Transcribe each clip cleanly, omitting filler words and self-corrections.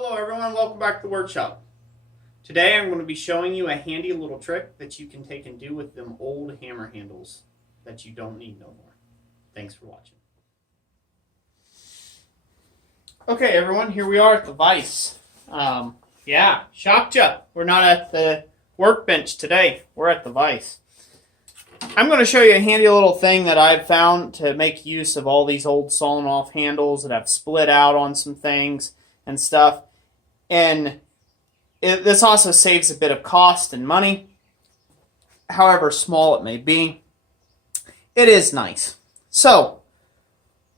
Hello everyone, welcome back to the workshop. Today I'm going to be showing you a handy little trick that you can take and do with them old hammer handles that you don't need no more. Thanks for watching. Okay everyone, here we are at the vise. Yeah, shocked ya. We're not at the workbench today, we're at the vise. I'm going to show you a handy little thing that I've found to make use of all these old sawn off handles that have split out on some things and stuff. And this also saves a bit of cost and money, however small it may be. It is nice. So,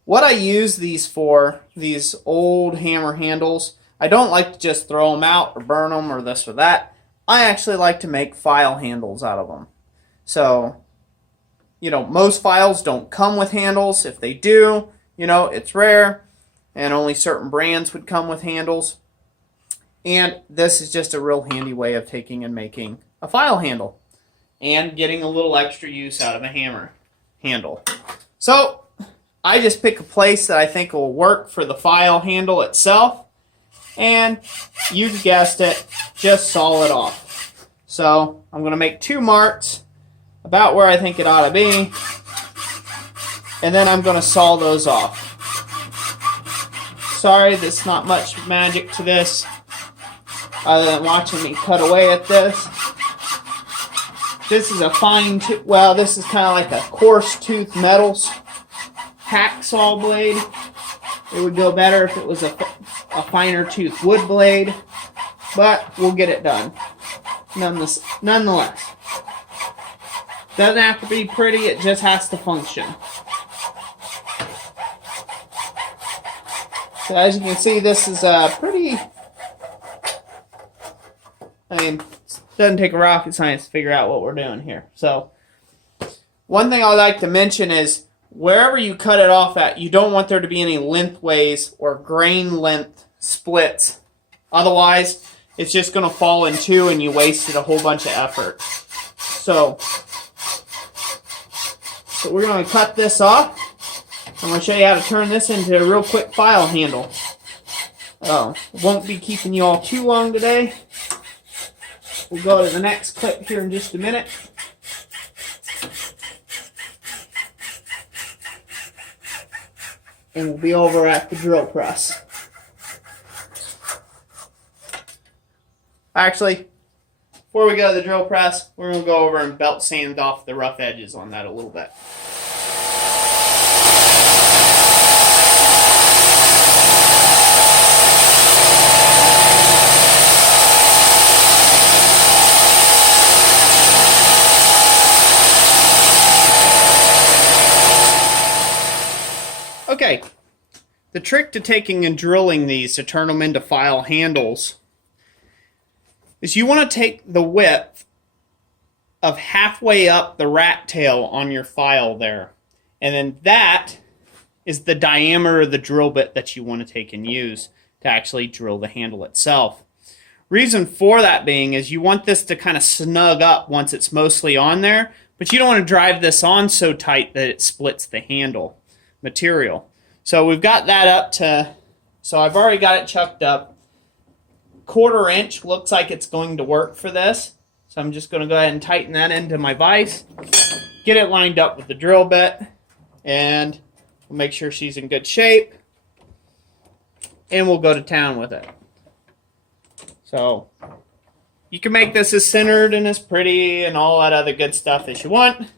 what I use these for, these old hammer handles, I don't like to just throw them out or burn them or this or that. I actually like to make file handles out of them. So, most files don't come with handles. If they do, it's rare, and only certain brands would come with handles. And this is just a real handy way of taking and making a file handle and getting a little extra use out of a hammer handle. So I just pick a place that I think will work for the file handle itself, and you guessed it, just saw it off. So I'm going to make 2 marks about where I think it ought to be, and then I'm going to saw those off. Sorry, there's not much magic to this other than watching me cut away at this. This is a fine tooth, well, this is kind of like a coarse tooth metals hacksaw blade. It would go better if it was a finer tooth wood blade, but we'll get it done nonetheless. Doesn't have to be pretty, it just has to function. So as you can see, this is a pretty, it doesn't take a rocket science to figure out what we're doing here. So one thing I'd like to mention is wherever you cut it off at, you don't want there to be any lengthways or grain length splits. Otherwise, it's just going to fall in two and you wasted a whole bunch of effort. So we're going to cut this off. I'm going to show you how to turn this into a real quick file handle. Won't be keeping you all too long today. We'll go to the next clip here in just a minute. And we'll be over at the drill press. Actually, before we go to the drill press, we're going to go over and belt sand off the rough edges on that a little bit. Okay, the trick to taking and drilling these to turn them into file handles is you want to take the width of halfway up the rat tail on your file there. And then that is the diameter of the drill bit that you want to take and use to actually drill the handle itself. Reason for that being is you want this to kind of snug up once it's mostly on there, but you don't want to drive this on so tight that it splits the handle material. So we've got that up to, so I've already got it chucked up. 1/4 inch looks like it's going to work for this. So I'm just going to go ahead and tighten that into my vise, get it lined up with the drill bit, and we'll make sure she's in good shape, and we'll go to town with it. So you can make this as centered and as pretty and all that other good stuff as you want.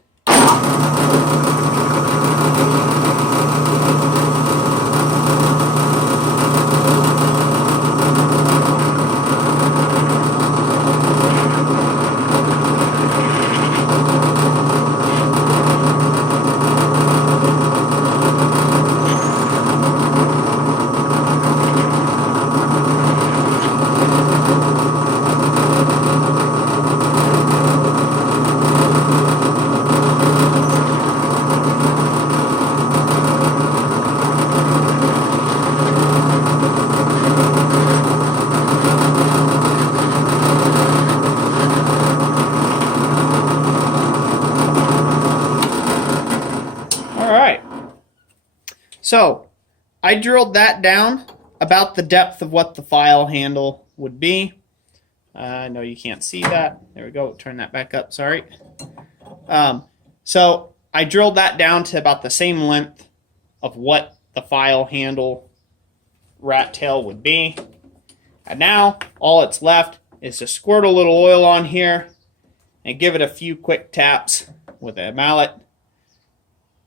So I drilled that down about the depth of what the file handle would be. I know you can't see that. There we go. Turn that back up. Sorry. So I drilled that down to about the same length of what the file handle rat tail would be. And now all that's left is to squirt a little oil on here and give it a few quick taps with a mallet,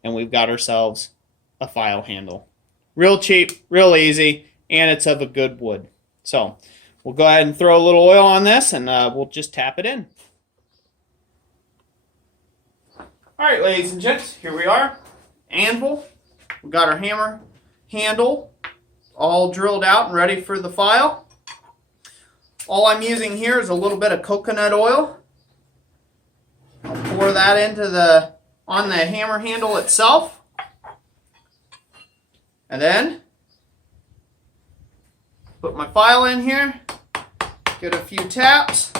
and we've got ourselves a file handle. Real cheap, real easy, and it's of a good wood. So we'll go ahead and throw a little oil on this, and we'll just tap it in. All right, ladies and gents, here we are. Anvil. We've got our hammer handle all drilled out and ready for the file. All I'm using here is a little bit of coconut oil. I'll pour that into on the hammer handle itself. And then put my file in here, get a few taps.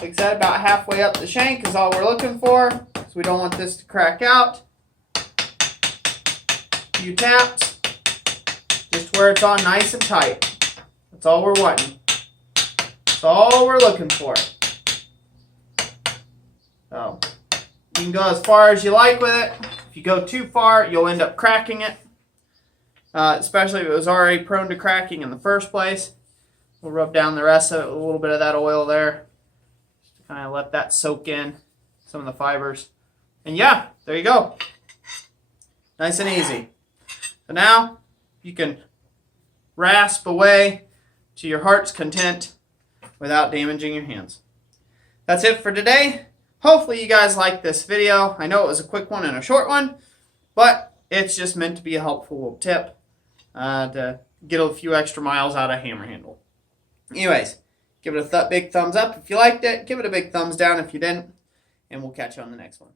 Like that, about halfway up the shank is all we're looking for, because we don't want this to crack out. A few taps, just where it's on nice and tight. That's all we're wanting. That's all we're looking for. So you can go as far as you like with it. If you go too far, you'll end up cracking it, especially if it was already prone to cracking in the first place. We'll rub down the rest of it with a little bit of that oil there. Kind of let that soak in some of the fibers. And yeah, there you go. Nice and easy. So now you can rasp away to your heart's content without damaging your hands. That's it for today. Hopefully you guys liked this video. I know it was a quick one and a short one, but it's just meant to be a helpful little tip to get a few extra miles out of hammer handle. Anyways, give it a big thumbs up if you liked it. Give it a big thumbs down if you didn't. And we'll catch you on the next one.